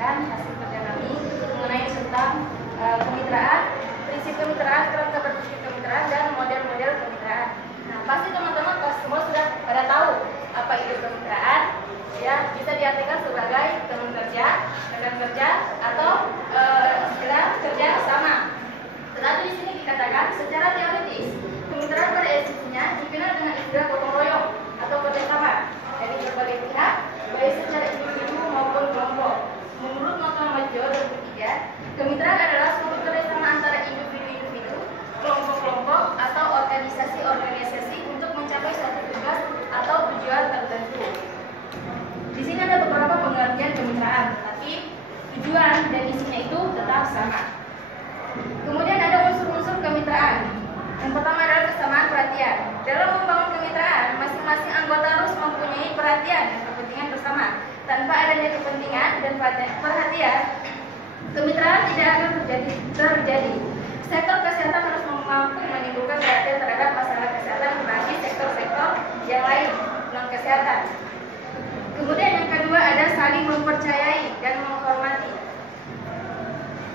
menyampaikan hasil kerja kami mengenai tentang kemitraan, prinsip kemitraan, kerangka berpikir kemitraan, dan model-model kemitraan. Nah, pasti teman-teman semua sudah pada tahu apa itu kemitraan, ya, bisa diartikan sebagai teman kerja, rekan kerja, atau istilah kerja sama. Tetapi di sini dikatakan secara teoritis kemitraan pada esensinya dikenal dengan istilah gotong royong atau kerjasama dari berbagai pihak, baik secara individu maupun kelompok. Menurut nota Majo 2003, kemitraan adalah suatu kerjasama antara individu-individu, kelompok-kelompok, atau organisasi-organisasi untuk mencapai suatu tugas atau tujuan tertentu. Di sini ada beberapa pengertian kemitraan, tapi tujuan dan isinya itu tetap sama. Kemudian ada unsur-unsur kemitraan. Yang pertama adalah kesamaan perhatian. Dalam membangun kemitraan, masing-masing anggota harus mempunyai perhatian dan kepentingan bersama. Tanpa adanya kepentingan dan perhatian, kemitraan tidak akan terjadi. Sektor kesehatan harus mampu menimbulkan perhatian terhadap masalah kesehatan bagi sektor-sektor yang lain non-kesehatan. Kemudian yang kedua ada saling mempercayai dan menghormati.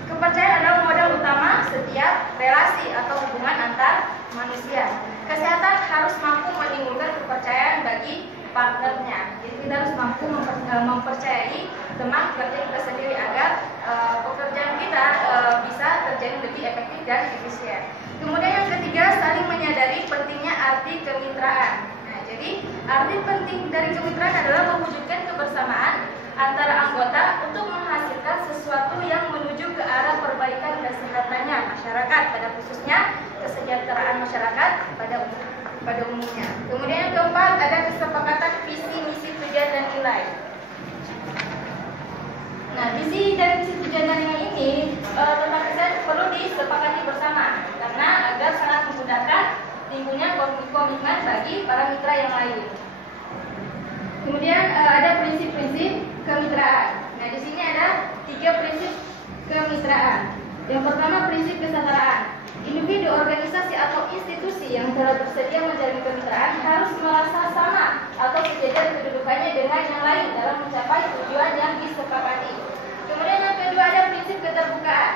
Kepercayaan adalah modal utama setiap relasi atau hubungan antar manusia. Kesehatan harus mampu menimbulkan kepercayaan bagi partnernya. Jadi kita harus mampu mempercayai teman kerja kita sendiri agar pekerjaan kita bisa terjadi lebih efektif dan efisien. Kemudian yang ketiga, saling menyadari pentingnya arti kemitraan. Nah, jadi arti penting dari kemitraan adalah mewujudkan kebersamaan antara anggota untuk menghasilkan sesuatu yang menuju ke arah perbaikan kesehatannya masyarakat, pada khususnya kesejahteraan masyarakat pada umumnya. Kemudian yang keempat ada kesepakatan visi, misi, tujuan, dan nilai. Nah, visi dan misi, tujuan, dan nilai ini tentang kesehatan perlu disepakati bersama karena agar sangat memudahkan timbulnya komitmen bagi para mitra yang lain. Kemudian ada prinsip-prinsip kemitraan. Nah, di sini ada 3 prinsip kemitraan. Yang pertama, prinsip kesetaraan. Individu, organisasi, atau institusi yang telah bersedia menjalin kemitraan harus merasa sama atau sejajar kedudukannya dengan yang lain dalam mencapai tujuan yang disepakati. Kemudian yang kedua ada prinsip keterbukaan.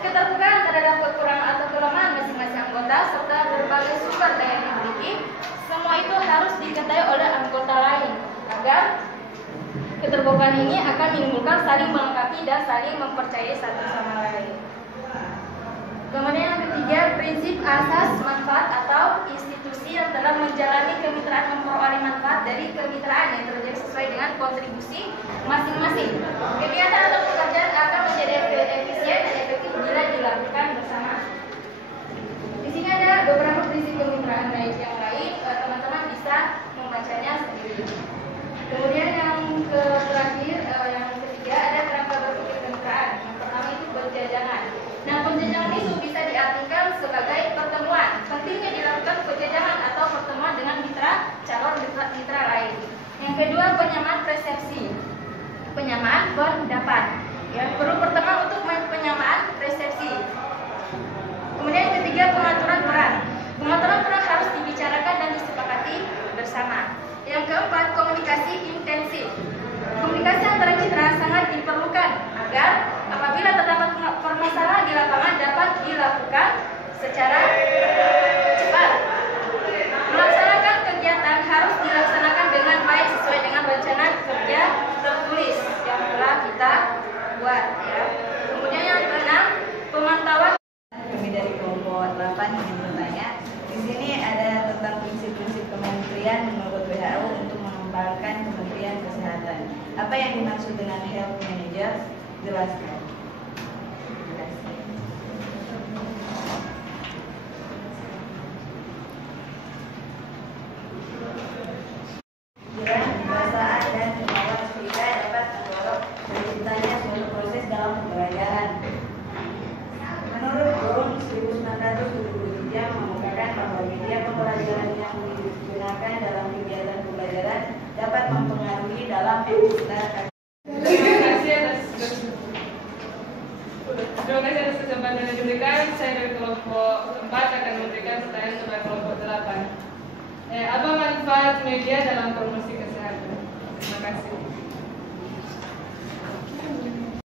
Keterbukaan terhadap kekurangan atau kelemahan masing-masing anggota serta berbagai sumber daya yang dimiliki, semua itu harus diketahui oleh anggota lain agar keterbukaan ini akan menimbulkan saling melengkapi dan saling mempercayai satu sama lain. Kemudian yang ketiga, prinsip asas manfaat atau institusi yang telah menjalani kemitraan memperoleh manfaat dari kemitraan yang terjadi sesuai dengan kontribusi masing-masing. Kegiatan atau pekerjaan akan menjadi efisien dan efektif bila dilakukan bersama. Di sini ada beberapa prinsip kemitraan yang lain, teman-teman bisa membacanya sendiri. Kemudian yang terakhir, yang ketiga ada kerangka berpikir kemitraan. Yang pertama itu penjajangan. Nah, penjajangan itu bisa diartikan sebagai pertemuan. Pentingnya dilakukan penjajangan atau pertemuan dengan calon mitra lain. Yang kedua, penyamaan persepsi, penyamaan pendapat. Ya, perlu pertemuan untuk penyamaan persepsi. Kemudian yang ketiga, pengaturan peran. Pengaturan peran harus dibicarakan dan disepakati bersama. Yang keempat, komunikasi intensif. Komunikasi antara mitra sangat diperlukan agar apabila terdapat permasalahan di lapangan dapat dilakukan secara cepat. Melaksanakan kegiatan harus dilaksanakan dengan baik sesuai dengan rencana kerja tertulis yang telah kita buat. Ya. Kemudian yang keenam, pemantauan. Kami dari kelompok 8 ingin bertanya. Di sini ada tentang prinsip-prinsip kementerian menurut WHO untuk mengembangkan Kementerian Kesehatan. Apa yang dimaksud dengan health manager? Jelaskan. Perasaan dan kemauan sehingga dapat mendorong terciptanya suatu proses dalam pembelajaran. Menurut Brown 1973 mengemukakan bahwa media pembelajaran yang digunakan dalam kegiatan pembelajaran dapat mempengaruhi dalam Terima kasih atas kesempatan yang diberikan. Saya dari kelompok 4 akan memberikan pertanyaan kepada kelompok 8. Apa manfaat media dalam promosi kesehatan? Terima kasih.